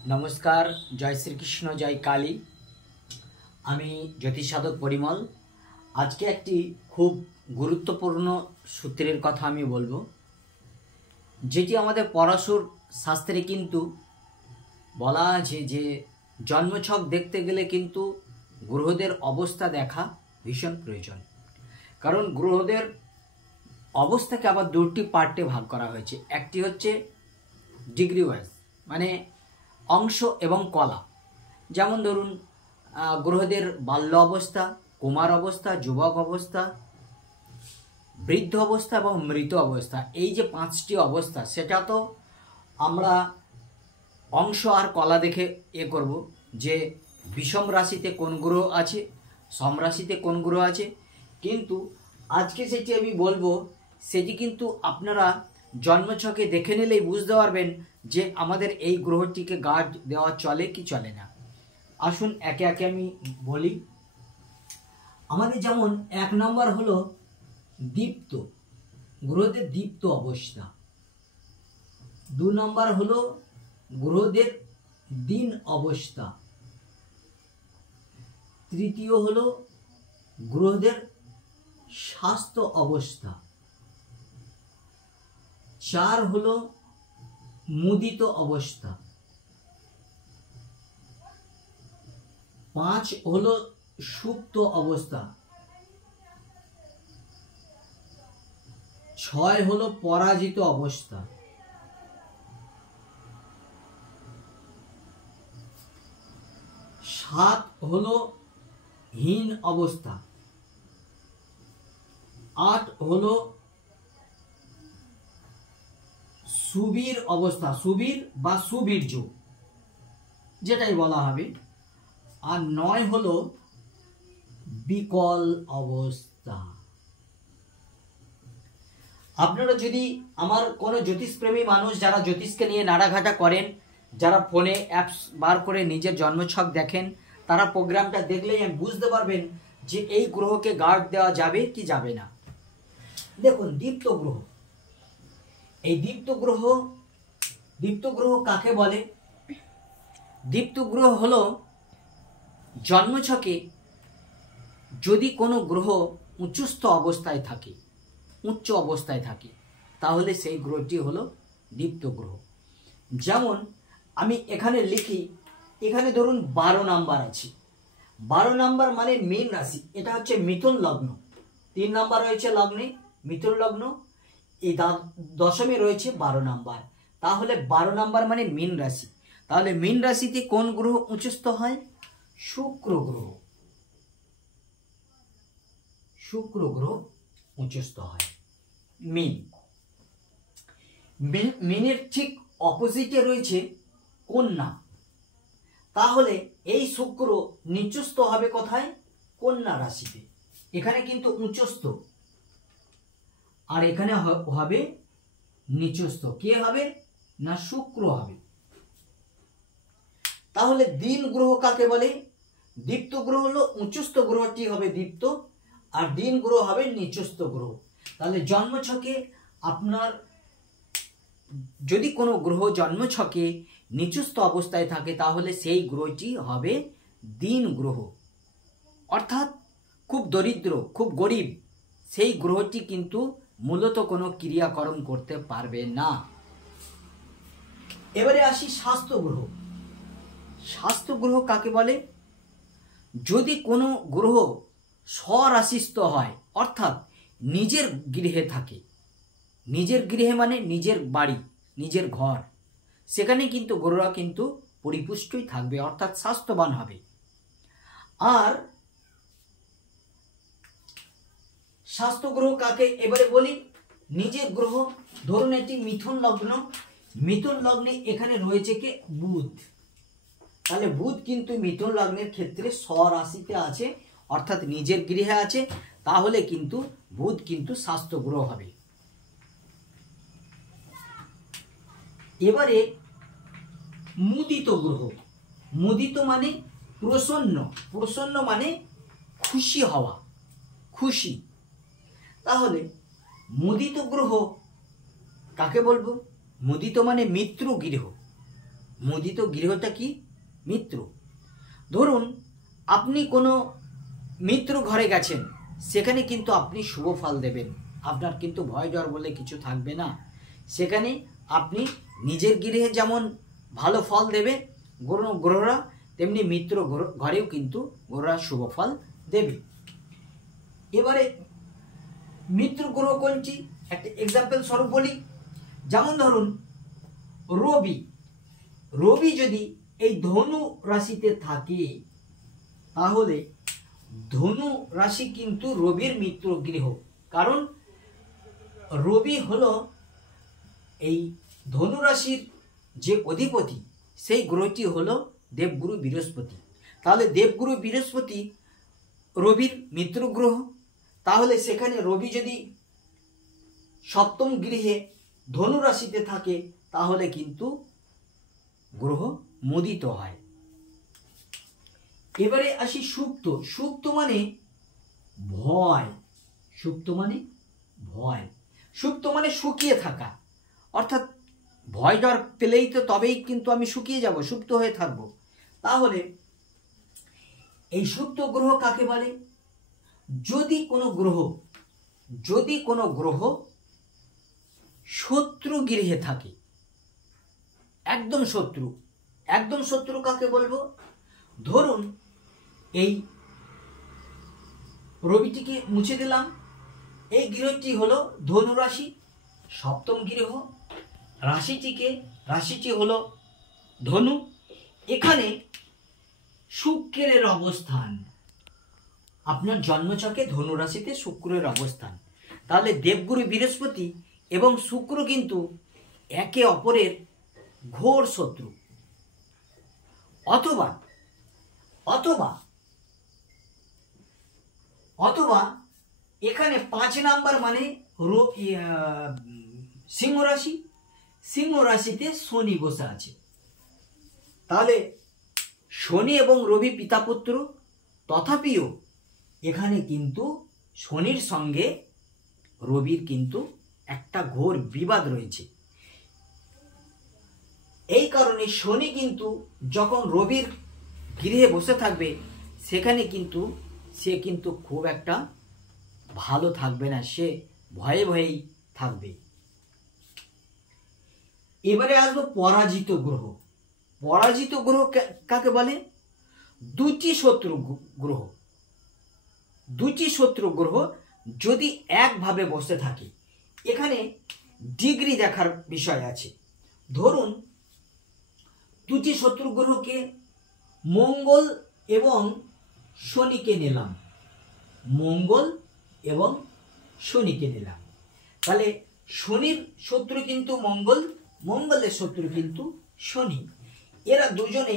नमस्कार। जय श्रीकृष्ण, जय काली। आमी ज्योतिषाधक परिमल। आज के एक खूब गुरुत्वपूर्ण सूत्रेर कथा आमी बोलबो, जेटी आमादेर पराशर शास्त्रे किन्तु बला आछे जे जन्मछक देखते गेले किन्तु ग्रहदेर अवस्था देखा भीषण प्रयोजन। कारण ग्रहदेर अवस्थाके आबार दुटी पार्टे भाग करा हयेछे। एकटी हच्छे डिग्री वाइज माने अंश एवं कला। जेमन धरुन ग्रहदेर बाल्य अवस्था, कुमार अवस्था, युवक अवस्था, बृद्ध अवस्था एवं मृत अवस्था, এই যে পাঁচটি অবস্থা সেটা তো আমরা अंश और कला देखे ए करब যে বিষম রাশিতে কোন গ্রহ আছে, সম রাশিতে কোন গ্রহ আছে। কিন্তু আজকে যেটি আমি বলবো সেটি কিন্তু আপনারা জন্মছকে দেখে নিলেই বুঝতে পারবেন যে আমাদের এই গ্রহটিকে গার্ড দেওয়া চলে কি চলে না। আসুন একে একে আমি বলি। আমাদের যেমন এক নম্বর হলো দীপ্ত, গ্রহদের দীপ্ত অবস্থা। দু নম্বর হলো গ্রহদের দিন অবস্থা। তৃতীয় হলো গ্রহদের স্বাস্থ্য অবস্থা। চার হলো মুদিত অবস্থা। পাঁচ হলো সুপ্ত অবস্থা। ছয় হলো পরাজিত অবস্থা। সাত হলো হীন অবস্থা। আট হলো সুবীর অবস্থা, সুবীর বা সুবীর্য যেটাই বলা হবে। আর নয় হলো বিকল অবস্থা। আপনারা যদি আমার কোনো জ্যোতিষপ্রেমী মানুষ যারা জ্যোতিষকে নিয়ে নাড়াঘাটা করেন, যারা ফোনে অ্যাপস বার করে নিজের জন্মছক দেখেন, তারা প্রোগ্রামটা দেখলেই বুঝতে পারবেন যে এই গ্রহকে গার্ড দেওয়া যাবে কি যাবে না। দেখুন দীপ্ত গ্রহ, এই দীপ্ত গ্রহ কাকে বলে? দীপ্ত গ্রহ হলো জন্মছকে যদি কোনো গ্রহ উচ্চস্থ অবস্থায় থাকে, উচ্চ অবস্থায় থাকে, তাহলে সেই গ্রহটি হলো দীপ্ত গ্রহ। যেমন আমি এখানে লিখি, এখানে ধরুন 12 নাম্বার আছে। 12 নাম্বার মানে মীন রাশি, এটা হচ্ছে মিথুন লগ্ন। 3 নাম্বার রয়েছে লগ্নে মিথুন লগ্ন, এই দশমে রয়েছে 12 নাম্বার। তাহলে 12 নাম্বার মানে মীন রাশি। তাহলে মীন রাশিতে কোন গ্রহ উচ্চস্থ হয়? শুক্র গ্রহ। শুক্র গ্রহ উচ্চস্থ হয় মীন। মীনের ঠিক অপোজিটে রয়েছে কন্যা। তাহলে এই শুক্র নিচস্থ হবে কোথায়? কন্যা রাশিতে। এখানে কিন্তু উচ্চস্থ আর এখানে হবে নিচস্থ। কে হবে? না শুক্র হবে। তাহলে দিন গ্রহ কাকে বলে? দীপ্ত গ্রহ হলো উচ্চস্থ গ্রহটি হবে দীপ্ত, আর দিন গ্রহ হবে নিচস্থ গ্রহ। তাহলে জন্মছকে আপনার যদি কোনো গ্রহ জন্মছকে নিচস্থ অবস্থায় থাকে তাহলে সেই গ্রহটি হবে দিন গ্রহ, অর্থাৎ খুব দরিদ্র, খুব গরিব। সেই গ্রহটি কিন্তু মূলত কোনো ক্রিয়াকর্ম করতে পারবে না। এবারে আসি স্বাস্থ্য গ্রহ। স্বাস্থ্য গ্রহ কাকে বলে? যদি কোনো গ্রহ স্বরাশিস্থ হয়, অর্থাৎ নিজের গৃহে থাকে, নিজের গৃহে মানে নিজের বাড়ি, নিজের ঘর, সেখানে কিন্তু গ্রহরা কিন্তু পরিপুষ্টই থাকবে, অর্থাৎ স্বাস্থ্যবান হবে। আর স্বাস্থ্য গ্রহ কাকে এবারে বলি? নিজের গ্রহ। ধরুন এটি মিথুন লগ্ন, মিথুন লগ্নে এখানে রয়েছে কে? বুধ। তাহলে বুধ কিন্তু মিথুন লগ্নের ক্ষেত্রে স্বরাশিতে আছে, অর্থাৎ নিজের গৃহে আছে। তাহলে কিন্তু বুধ কিন্তু স্বাস্থ্য গ্রহ হবে। এবারে মুদিত গ্রহ। মুদিত মানে প্রসন্ন, প্রসন্ন মানে খুশি হওয়া, খুশি। তাহলে মুদিত গ্রহ কাকে বলবো? মুদিত মানে মিত্র গৃহ। মুদিত গৃহটা কি? মিত্র। ধরুন আপনি কোনো মিত্র ঘরে গেছেন, সেখানে কিন্তু আপনি শুভ ফল দেবেন, আপনার কিন্তু ভয় ডর বলে কিছু থাকবে না। সেখানে আপনি নিজের গৃহে যেমন ভালো ফল দেবে গ্রহরা, তেমনি মিত্র ঘরেও কিন্তু গ্রহরা শুভ ফল দেবে। এবারে মিত্র গ্রহ কোনটি একটা এক্সাম্পল স্বরূপ বলি। যেমন ধরুন রবি, রবি যদি এই ধনু রাশিতে থাকে, তাহলে ধনু রাশি কিন্তু রবির মিত্র গৃহ, কারণ রবি হলো এই ধনু রাশির যে অধিপতি, সেই গ্রহটি হলো দেবগুরু বৃহস্পতি। তাহলে দেবগুরু বৃহস্পতি রবির মিত্র গ্রহ, তাহলে সেখানে রবি যদি সপ্তম গৃহে ধনু রাশিতে থাকে, তাহলে কিন্তু গ্রহ মুদিত হয়। এবারে আসি সুপ্ত। সুপ্ত মানে ভয়, সুপ্ত মানে ভয়, সুপ্ত মানে শুকিয়ে থাকা, অর্থাৎ ভয় ডর পেলেই তো তবেই কিন্তু আমি শুকিয়ে যাব, সুপ্ত হয়ে থাকবো। তাহলে এই সুপ্ত গ্রহ কাকে বলে? যদি কোনো গ্রহ শত্রু গৃহে থাকে, একদম শত্রু। একদম শত্রু কাকে বলবো? ধরুন এই রবিটিকে মুছে দিলাম, এই গৃহটি হলো ধনু রাশি, সপ্তম গৃহ, রাশিটি হলো ধনু। এখানে শুক্রের অবস্থান, আপনার জন্মছকে ধনু রাশিতে শুক্রের অবস্থান। তাহলে দেবগুরু বৃহস্পতি এবং শুক্র কিন্তু একে অপরের ঘোর শত্রু। অথবা অথবা অথবা এখানে 5 নাম্বার মানে সিংহ রাশি, সিংহ রাশিতে শনি বসে আছে। তাহলে শনি এবং রবি পিতা পুত্র, তথাপিও এখানে কিন্তু শনির সঙ্গে রবির কিন্তু একটা ঘোর বিবাদ রয়েছে। এই কারণে শনি কিন্তু যখন রবির গৃহে বসে থাকবে, সেখানে কিন্তু সে কিন্তু খুব একটা ভালো থাকবে না, সে ভয়ে ভয়েই থাকবে। এবারে আসবো পরাজিত গ্রহ। পরাজিত গ্রহ কাকে বলে? দুটি শত্রু গ্রহ যদি একভাবে বসে থাকে, এখানে ডিগ্রি দেখার বিষয় আছে। ধরুন দুটি শত্রু গ্রহকে মঙ্গল এবং শনিকে নিলাম, তাহলে শনির শত্রু কিন্তু মঙ্গল, মঙ্গলের শত্রু কিন্তু শনি। এরা দুজনে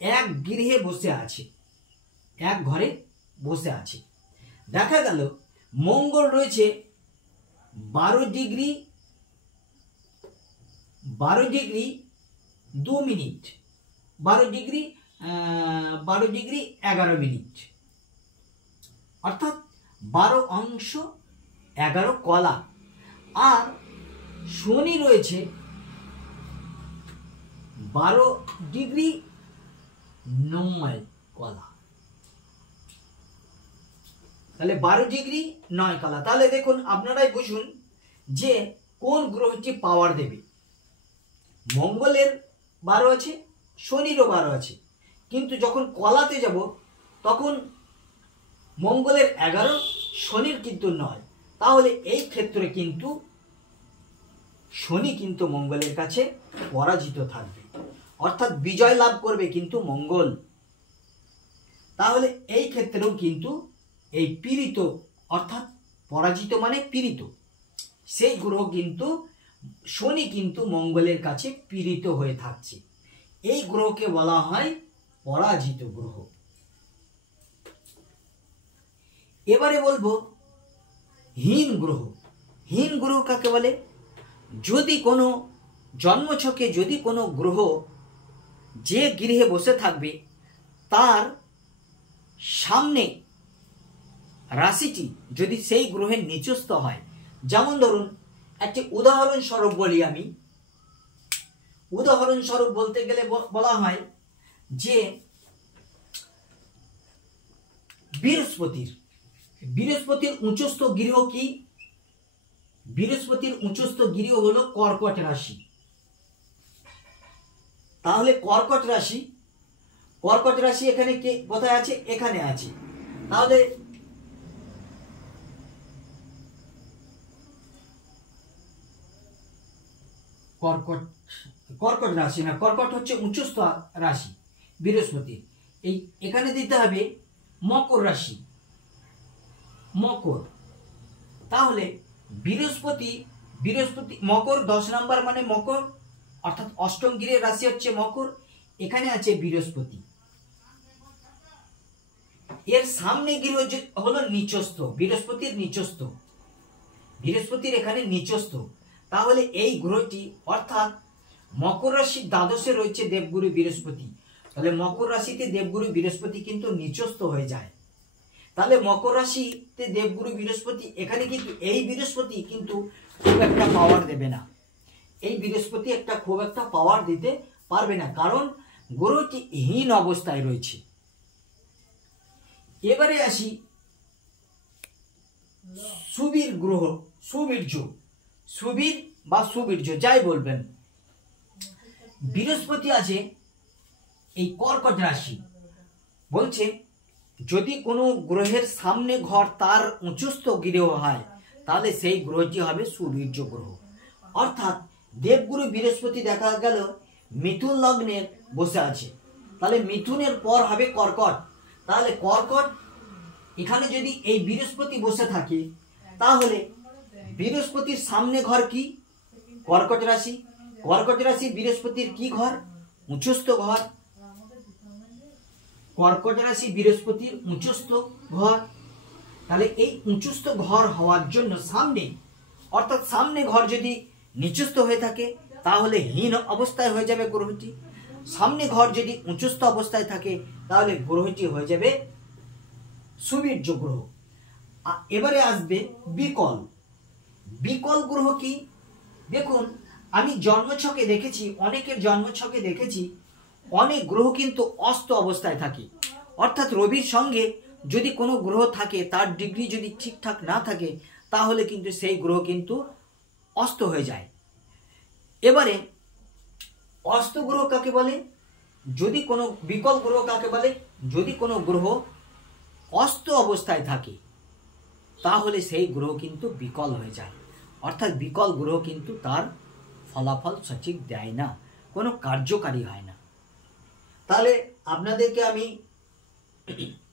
এক গৃহে বসে আছে, এক ঘরে বসে আছে। দেখা গেল মঙ্গল রয়েছে 12 ডিগ্রি 2 মিনিট, 12 ডিগ্রি 11 মিনিট, অর্থাৎ 12 কলা। আর শনি রয়েছে 12 ডিগ্রি 9 কলা, তাহলে 12 ডিগ্রি 9 কলা। তাহলে দেখুন, আপনারাই বুঝুন যে কোন গ্রহটি পাওয়ার দেবে। মঙ্গলের 12 আছে, শনিরও 12 আছে, কিন্তু যখন কলাতে যাব তখন মঙ্গলের 11, শনির কিন্তু 9। তাহলে এই ক্ষেত্রে কিন্তু শনি কিন্তু মঙ্গলের কাছে পরাজিত থাকবে, অর্থাৎ বিজয় লাভ করবে কিন্তু মঙ্গল। তাহলে এই ক্ষেত্রেও কিন্তু এই পীড়িত, অর্থাৎ পরাজিত মানে পীড়িত, সেই গ্রহ কিন্তু শনি কিন্তু মঙ্গলের কাছে পীড়িত হয়ে থাকছে। এই গ্রহকে বলা হয় পরাজিত গ্রহ। এবারে বলবো হীন গ্রহ। হীন গ্রহ কাকে বলে? যদি কোনো জন্মছকে যদি কোনো গ্রহ যে গৃহে বসে থাকবে, তার সামনে রাশিটি যদি সেই গ্রহের নিচস্থ হয়, যেমন ধরুন একটি উদাহরণস্বরূপ বলি আমি, উদাহরণস্বরূপ বলতে গেলে বলা হয় যে বৃহস্পতির উচ্চস্থ গৃহ কি? বৃহস্পতির উচ্চস্থ গৃহ হলো কর্কট রাশি। তাহলে কর্কট রাশি এখানে কে কোথায় আছে? এখানে আছে। তাহলে কর্কট রাশি না, কর্কট হচ্ছে উচ্চস্থ রাশি বৃহস্পতির। এখানে দিতে হবে মকর রাশি, মকর। তাহলে বৃহস্পতি মকর 10 নম্বর মানে মকর, অর্থাৎ অষ্টম গৃহের রাশি হচ্ছে মকর। এখানে আছে বৃহস্পতি, এর সামনে গৃহ হলো নিচস্থ, বৃহস্পতির এখানে নিচস্থ। তাহলে এই গ্রহটি অর্থাৎ মকর রাশির দ্বাদশে রয়েছে দেবগুরু বৃহস্পতি। তাহলে মকর রাশিতে দেবগুরু বৃহস্পতি কিন্তু নিচস্থ হয়ে যায়। তাহলে মকর রাশিতে দেবগুরু বৃহস্পতি, এখানে কিন্তু এই বৃহস্পতি কিন্তু খুব একটা পাওয়ার দেবে না, এই বৃহস্পতি খুব একটা পাওয়ার দিতে পারবে না, কারণ গ্রহটি হীন অবস্থায় রয়েছে। এবারে আসি সুবীর গ্রহ, সুবীর বা সুবীর্য যাই বলবেন। বৃহস্পতি আছে এই কর্কট রাশি। বলছে যদি কোনো গ্রহের সামনে ঘর তার উচ্চস্থ গৃহ হয় তাহলে সেই গ্রহটি হবে সুবীর্য গ্রহ। অর্থাৎ দেবগুরু বৃহস্পতি দেখা গেল মিথুন লগ্নে বসে আছে, তাহলে মিথুনের পর হবে কর্কট। তাহলে কর্কট এখানে যদি এই বৃহস্পতি বসে থাকে তাহলে বৃহস্পতির সামনে ঘর কি? কর্কট রাশি। কর্কট রাশি বৃহস্পতির কি ঘর? উচ্চস্থ ঘর। কর্কট রাশি বৃহস্পতির উচ্চস্থ ঘর। তাহলে এই উচ্চস্থ ঘর হওয়ার জন্য সামনে ঘর যদি নিচস্থ হয়ে থাকে তাহলে হীন অবস্থায় হয়ে যাবে গ্রহটি। সামনে ঘর যদি উচ্চস্থ অবস্থায় থাকে তাহলে গ্রহটি হয়ে যাবে সুবীর্য গ্রহ। এবারে আসবে বিকল গ্রহ কি? দেখুন, আমি জন্মছকে দেখেছি, অনেকের জন্মছকে দেখেছি অনেক গ্রহ কিন্তু অস্ত অবস্থায় থাকে। অর্থাৎ রবির সঙ্গে যদি কোনো গ্রহ থাকে, তার ডিগ্রি যদি ঠিকঠাক না থাকে তাহলে কিন্তু সেই গ্রহ কিন্তু অস্ত হয়ে যায়। এবারে অস্ত গ্রহ কাকে বলে? যদি কোনো বিকল গ্রহ কাকে বলে? যদি কোনো গ্রহ অস্ত অবস্থায় থাকে তাহলে সেই গ্রহ কিন্তু বিকল হয়ে যায়। অর্থাৎ বিকল গ্রহ কিন্তু তার ফলাফল সঠিক দেয় না, কোনো কার্যকারী হয় না। তাহলে আপনাদেরকে আমি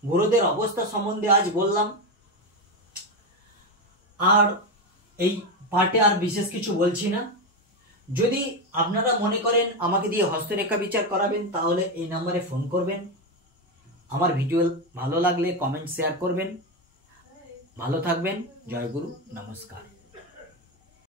গ্রহদের অবস্থা সম্বন্ধে আজ বললাম, আর এই পার্টে আর বিশেষ কিছু বলছি না। যদি আপনারা মনে করেন আমাকে দিয়ে হস্তরেখা বিচার করাবেন তাহলে এই নম্বরে ফোন করবেন। আমার ভিডিও ভালো লাগলে কমেন্ট শেয়ার করবেন। ভালো থাকবেন। জয় গুরু, নমস্কার।